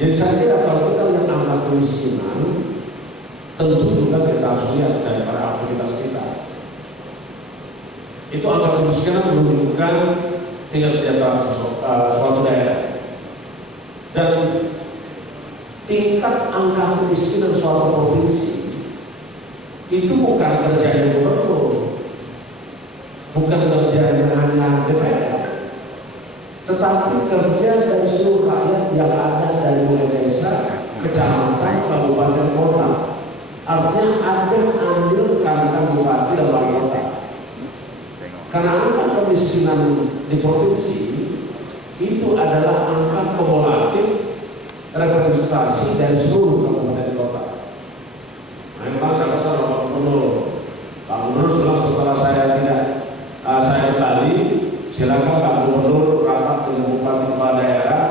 Jadi saya kira kalau kita lihat angka kemiskinan, tentu juga kita harus lihat dari para aktivitas kita. Itu angka kemiskinan menunjukkan tingkat sejahtera suatu daerah. Dan tingkat angka kemiskinan suatu provinsi itu bukan kerjanya gubernur, bukan kerjanya hanya DPR, tetapi kerja dari seluruh rakyat yang ada dari mulai desa, kecamatan, kabupaten, kota. Artinya ada andil kantor bupati dan wali kota. Karena angka kemiskinan di provinsi itu adalah angka kumulatif representasi dari seluruh kabupaten kota. Nah, memang saya rasa Pak Gubernur sudah setelah saya kembali, silakan Pak Gubernur rapat dengan bupati kepala daerah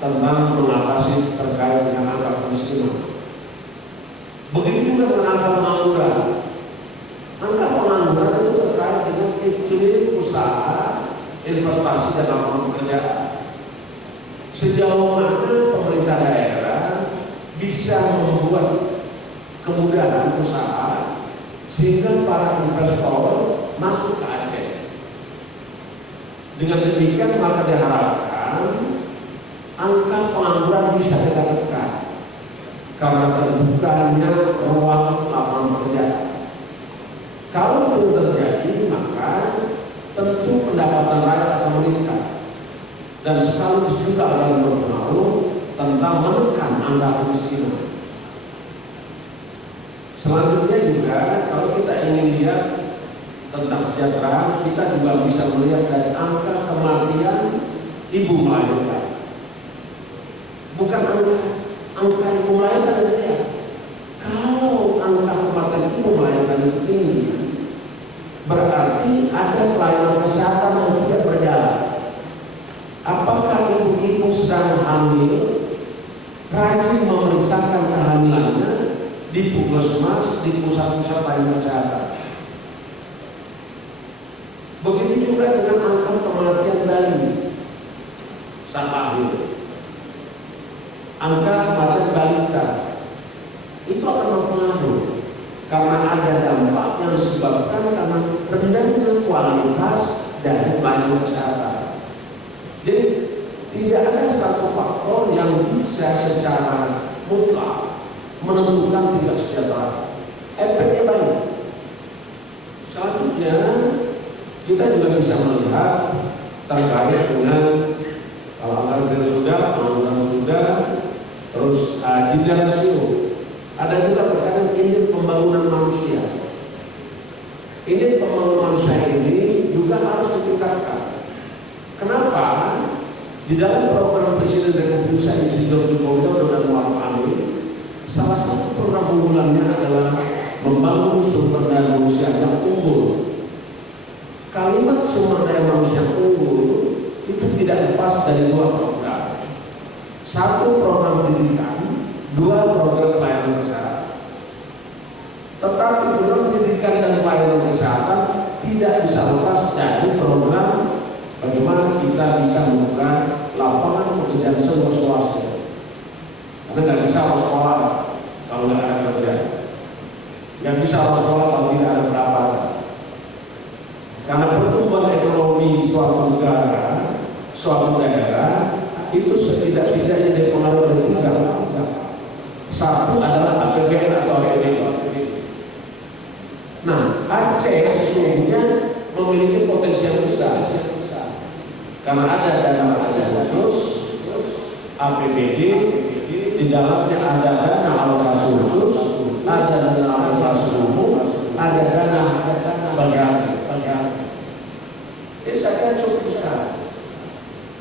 tentang mengatasi terkait dengan angka kemiskinan. Begitu juga dengan angka pengangguran. Angka pengangguran itu terkait dengan iklim usaha, investasi dan lapangan pekerjaan. Sejauh mana pemerintah daerah bisa membuat kemudahan usaha sehingga para investor masuk ke Aceh. Dengan demikian maka diharapkan angka pengangguran bisa kita tekan karena terbukanya ruang lapangan pekerjaan. Kalau itu terjadi, maka tentu pendapatan rakyat akan meningkat dan sekaligus juga akan berpengaruh tentang menekan angka kemiskinan. Selanjutnya juga kalau kita ingin lihat tentang kesejahteraan, kita juga bisa melihat dari angka kematian ibu melahirkan. Bukan angka ibu melahirkan saja. Kalau angka kematian ibu melahirkan itu tinggi, berarti ada pelayanan kesehatan yang tidak berjalan. Apakah ibu-ibu sedang hamil rajin memeriksakan kehamilannya di puskesmas, di pusat-pusat pelayanan kesehatan? Begitu juga dengan angka kematian bayi saat hamil, angka kematian balita itu akan berpengaruh karena ada dampak yang disebabkan karena rendahnya kualitas dari pelayanan kesehatan. Jadi tidak ada satu faktor yang bisa secara mutlak menentukan tingkat kesejahteraan. Efeknya banyak. Selanjutnya kita juga bisa melihat terkait dengan kalau anggaran sudah, pengangguran sudah, terus jendela rasio. Ada juga berkaitan ini pembangunan manusia. Ini pembangunan manusia ini juga harus ditingkatkan. Kenapa? Di dalam program Presiden Republik Indonesia Joko Widodo dan Muhammad Amin, salah satu program unggulannya adalah membangun sumber daya manusia yang unggul. Kalimat sumber daya manusia unggul itu tidak lepas dari dua program. Satu program pendidikan, dua program pelayanan kesehatan. Tetapi program pendidikan dan pelayanan kesehatan tidak bisa lepas dari program bagaimana kita bisa membuka lapangan pekerjaan seluas-luasnya. Karena nggak bisa orang sekolah kalau nggak ada kerja, nggak bisa orang sekolah kalau tidak ada pendapatan. Karena pertumbuhan ekonomi suatu negara, suatu daerah itu setidak-tidaknya dipengaruhi oleh tiga. Satu adalah APBN atau APBD. Nah, Aceh sesungguhnya memiliki potensi yang besar. Karena ada dana khusus, APBD, di dalamnya ada dana alokasi khusus, ada dana alokasi umum, ada dana bagi hasil. Jadi saya kira cukup besar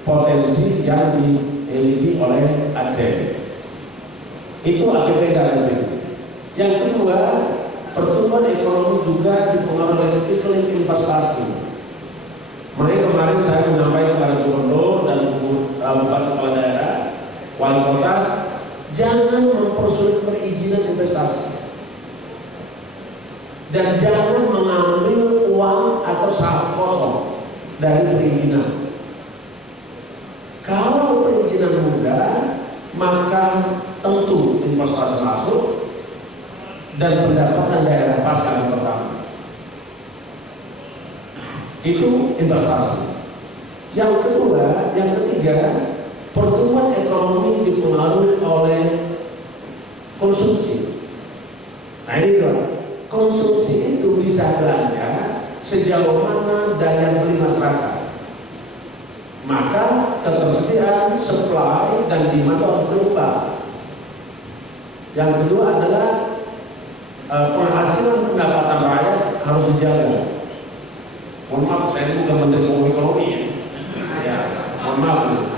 potensi yang dimiliki oleh Aceh. Itu APBD dan APBD. Yang kedua, pertumbuhan ekonomi juga dipengaruhi oleh iklim investasi. Makanya kemarin saya menyampaikan kepada gubernur dan bupati kepala daerah, wali kota, jangan mempersulit perizinan investasi dan jangan mengambil uang atau saham kosong dari perizinan. Kalau perizinan mudah, maka dan pendapatan daerah pasca yang pertama. Itu investasi. Yang kedua, yang ketiga, pertumbuhan ekonomi dipengaruhi oleh konsumsi. Nah ini tuh, konsumsi itu bisa belanja sejauh mana daya beli masyarakat. Maka ketersediaan, supply dan demand harus berubah. Yang kedua adalah penghasilan pendapatan rakyat harus dijaga. Mohon maaf, saya bukan menteri ekonomi ya. Ya, mohon maaf.